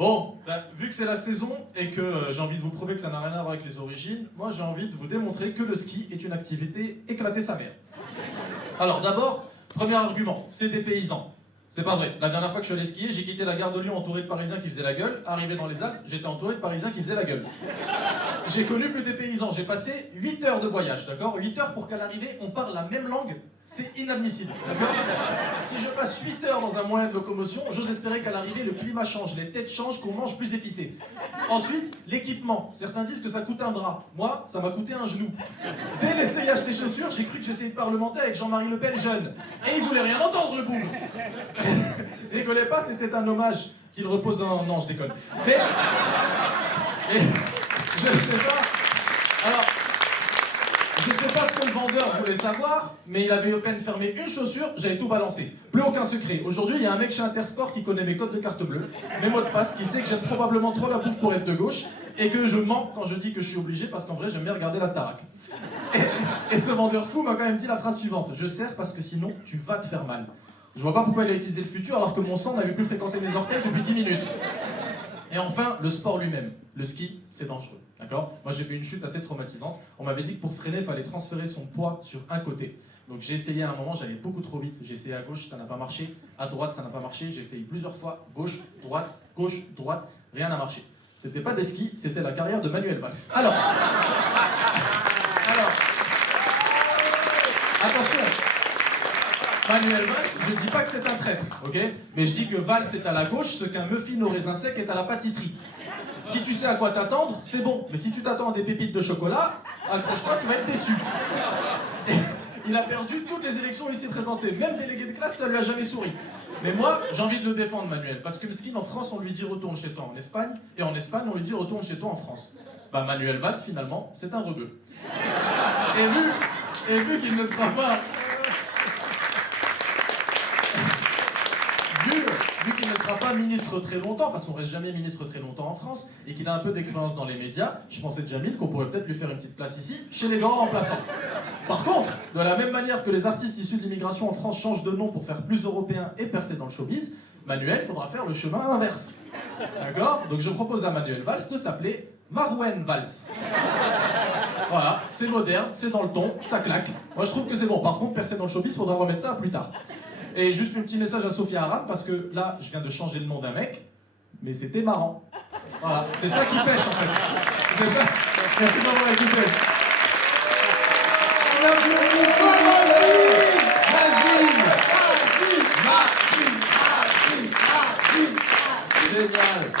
Bon, bah, vu que c'est la saison et que j'ai envie de vous prouver que ça n'a rien à voir avec les origines, moi j'ai envie de vous démontrer que le ski est une activité éclatée sa mère. Alors d'abord, premier argument, c'est des paysans. C'est pas vrai. La dernière fois que je suis allé skier, j'ai quitté la gare de Lyon entouré de Parisiens qui faisaient la gueule. Arrivé dans les Alpes, j'étais entouré de Parisiens qui faisaient la gueule. J'ai connu plus des paysans. J'ai passé 8 heures de voyage, d'accord? 8 heures pour qu'à l'arrivée, on parle la même langue. C'est inadmissible, d'accord? Si je passe 8 heures dans un moyen de locomotion, j'ose espérer qu'à l'arrivée, le climat change, les têtes changent, qu'on mange plus épicé. Ensuite, l'équipement. Certains disent que ça coûte un bras. Moi, ça m'a coûté un genou. Dès l'essayage des chaussures, j'ai cru que j'essayais de parlementer avec Jean-Marie Le Pen jeune. Et il voulait rien entendre, le boum. Rigolez pas, c'était un hommage qu'il repose en... Non, je déconne. Mais... je sais pas... Alors... Je sais pas ce que le vendeur voulait savoir, mais il avait à peine fermé une chaussure, j'avais tout balancé. Plus aucun secret. Aujourd'hui, il y a un mec chez Intersport qui connaît mes codes de carte bleue, mes mots de passe, qui sait que j'aime probablement trop la bouffe pour être de gauche, et que je mens quand je dis que je suis obligé, parce qu'en vrai, j'aime bien regarder la Starac. Et ce vendeur fou m'a quand même dit la phrase suivante: je serre parce que sinon, tu vas te faire mal. Je vois pas pourquoi il a utilisé le futur alors que mon sang n'avait plus fréquenté mes orteils depuis 10 minutes. Et enfin, le sport lui-même. Le ski, c'est dangereux. D'accord? Moi, j'ai fait une chute assez traumatisante. On m'avait dit que pour freiner, il fallait transférer son poids sur un côté. Donc j'ai essayé à un moment, j'allais beaucoup trop vite. J'ai essayé à gauche, ça n'a pas marché. À droite, ça n'a pas marché. J'ai essayé plusieurs fois. Gauche, droite, rien n'a marché. C'était pas des skis, c'était la carrière de Manuel Valls. Alors, attention, Manuel Valls, je dis pas que c'est un traître, ok? Mais je dis que Valls est à la gauche, ce qu'un muffin au raisin sec est à la pâtisserie. Si tu sais à quoi t'attendre, c'est bon. Mais si tu t'attends à des pépites de chocolat, accroche-toi, tu vas être déçu. Et il a perdu toutes les élections où il s'est présenté. Même délégué de classe, ça lui a jamais souri. Mais moi, j'ai envie de le défendre, Manuel. Parce que le ski, en France, on lui dit retourne chez toi en Espagne. Et en Espagne, on lui dit retourne chez toi en France. Bah, Manuel Valls, finalement, c'est un rebeu. Et vu qu'il ne sera pas... Vu qu'il ne sera pas ministre très longtemps, parce qu'on reste jamais ministre très longtemps en France, et qu'il a un peu d'expérience dans les médias, je pensais de Jamil qu'on pourrait peut-être lui faire une petite place ici, chez les grands remplaçants. Par contre, de la même manière que les artistes issus de l'immigration en France changent de nom pour faire plus européen et percer dans le showbiz, Manuel faudra faire le chemin inverse. D'accord? Donc je propose à Manuel Valls de s'appeler Marouane Valls. Voilà, c'est moderne, c'est dans le ton, ça claque. Moi je trouve que c'est bon. Par contre, percer dans le showbiz, faudra remettre ça à plus tard. Et juste un petit message à Sophia Aram, parce que là, je viens de changer le nom d'un mec, mais c'était marrant. Voilà, c'est ça qui pêche en fait. C'est ça. Merci d'avoir écouté. Génial.